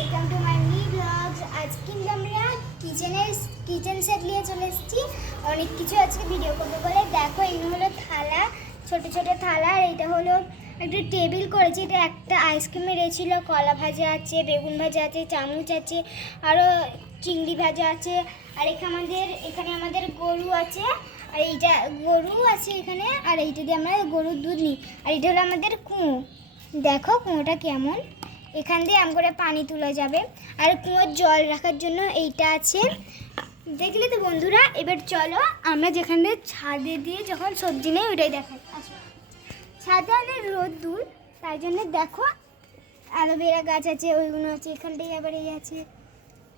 Welcome to my new blogs. আজকে কিন্তু আমরা কিচেন সেট নিয়ে চলে এসেছি। অনেক কিছু আজকে ভিডিও করবো বলে। দেখো, এই হলো থালা, ছোট ছোট থালা। আর এটা হলো একটা টেবিল করেছি। এটা একটা আইসক্রিমের ছিল, কলা ভাজা আছে, বেগুন ভাজা আছে, চামচ আছে, আরও চিংড়ি ভাজা আছে। আর এখানে আমাদের গরু আছে, আর এইটা গরু আছে এখানে। আর এইটা দিয়ে আমরা গরুর দুধ নিই। আর এটা হলো আমাদের কুয়ো। দেখো কুয়োটা কেমন, এখান দিয়ে করে পানি তোলা যাবে। আর কুয়োর জল রাখার জন্য এইটা আছে, দেখলে তো বন্ধুরা। এবার চলো আমরা যেখানে ছাদে দিয়ে যখন সবজি নেই ওইটাই দেখাই। আসো, ছাদে অনেক রোদ্দুর, তাই জন্য দেখো অ্যালোভেরা গাছ আছে, ওইগুলো আছে, এখানটাই আবার এই আছে।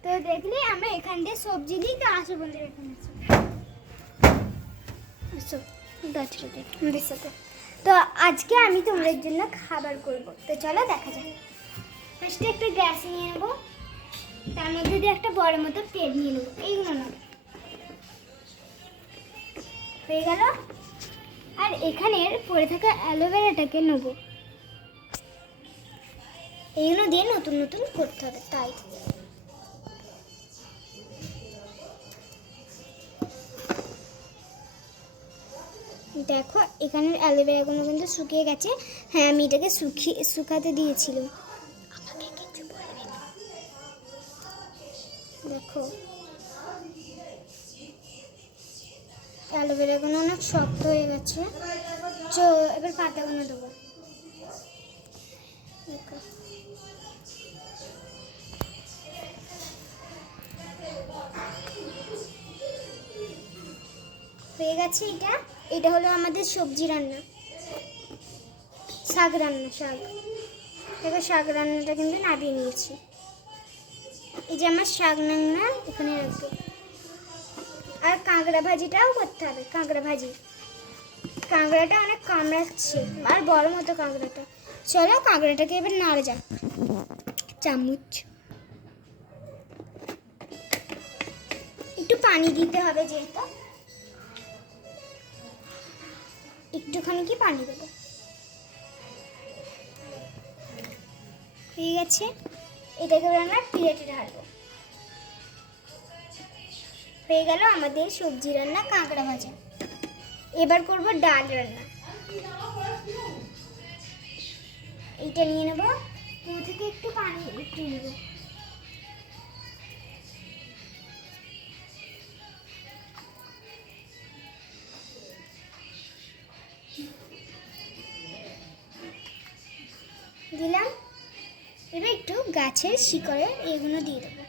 তো দেখলে আমরা এখান দিয়ে সবজি নিই। তো আসো বন্ধুরা, এখানে আসো, গাছটা দেখ আমাদের সাথে। তো আজকে আমি তোমাদের জন্য খাবার করব। তো চলো দেখা যাক। ফার্স্টে একটা গ্যাস নিয়ে নেবো, তার মধ্যে দিয়ে একটা বড় মতো প্লেট নিয়ে নেবো। এইগুলো নেবো, হয়ে গেল। আর এখানের পড়ে থাকা অ্যালোভেরাটাকে নেবো। এইগুলো দিয়ে নতুন নতুন করতে হবে, তাই দেখো এখানের অ্যালোভেরাগুলো কিন্তু শুকিয়ে গেছে। হ্যাঁ, আমি এটাকে শুকাতে দিয়েছিলাম। দেখো অ্যালোভেরাগুলো অনেক শক্ত হয়ে গেছে। এবার পাতাগুলো দেবো। হয়ে গেছে। এটা হলো আমাদের সবজি রান্না, শাক রান্না। এবার শাক রান্নাটা কিন্তু নামিয়ে নিয়েছি। এই যে আমার শাক রান্না এখানে রাখবো। আর কাঁকড়া ভাজিটাও করতে হবে। কাঁকড়াটা অনেক কামড়াচ্ছে, আর বড় মতো কাঁকড়াটা। চলো কাঁকড়াটাকে এবার নাড়া যাক। চামচ একটু পানি দিতে হবে, যেহেতু একটুখানি কি পানি দেবো। হয়ে গেছে। এটাকে আমরা প্লেটে ঢালবো। হয়ে গেল আমাদের সবজি রান্না, কাঁকড়া ভাজা। এবার করব ডাল রান্না। এইটা নিয়ে নেবো, কুয়ো থেকে একটু পানি নেব। দিলাম। এবার একটু গাছের শিকড়ে এগুলো দিয়ে দেবো।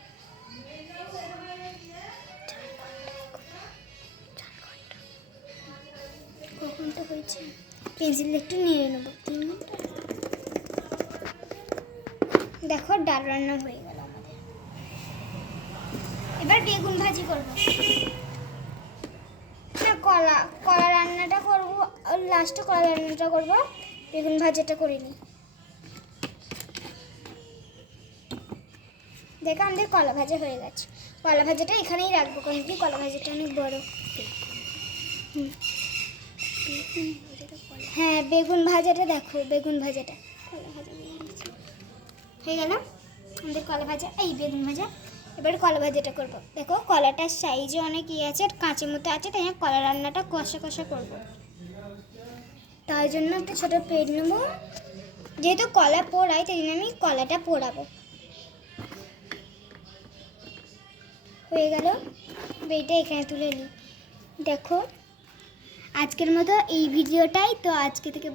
কখনটা হয়েছে, পেন্সিল একটু নিয়ে নেবো। 3 মিনিট। দেখো ডাল রান্না হয়ে গেল আমাদের। এবার বেগুন ভাজি করবো না, কলা রান্নাটা করবো। লাস্টে কলা রান্নাটা করবো, বেগুন ভাজাটা করে নিই। দেখো আমাদের কলা ভাজা হয়ে গেছে। কলা ভাজাটা এখানেই রাখবো, কারণ কি কলা ভাজাটা অনেক বড়। হ্যাঁ, বেগুন ভাজাটা দেখো, বেগুন ভাজাটা কলা ভাজা হয়ে গেল আমাদের কলা ভাজা। এই বেগুন ভাজা। এবার কলা ভাজাটা করবো। দেখো কলাটার সাইজে অনেক আছে, আর কাঁচের মতো আছে, তাই কলা রান্নাটা কষা কষা করবো। তাই জন্য একটা ছোটো প্লেট নেবো। যেহেতু কলা পোড়াই, তাই জন্য আমি কলাটা পোড়াবো। হয়ে গেল। এইটা এখানে তুলে নিই। দেখো আজকের মতো এই ভিডিওটাই তো, আজকে থেকে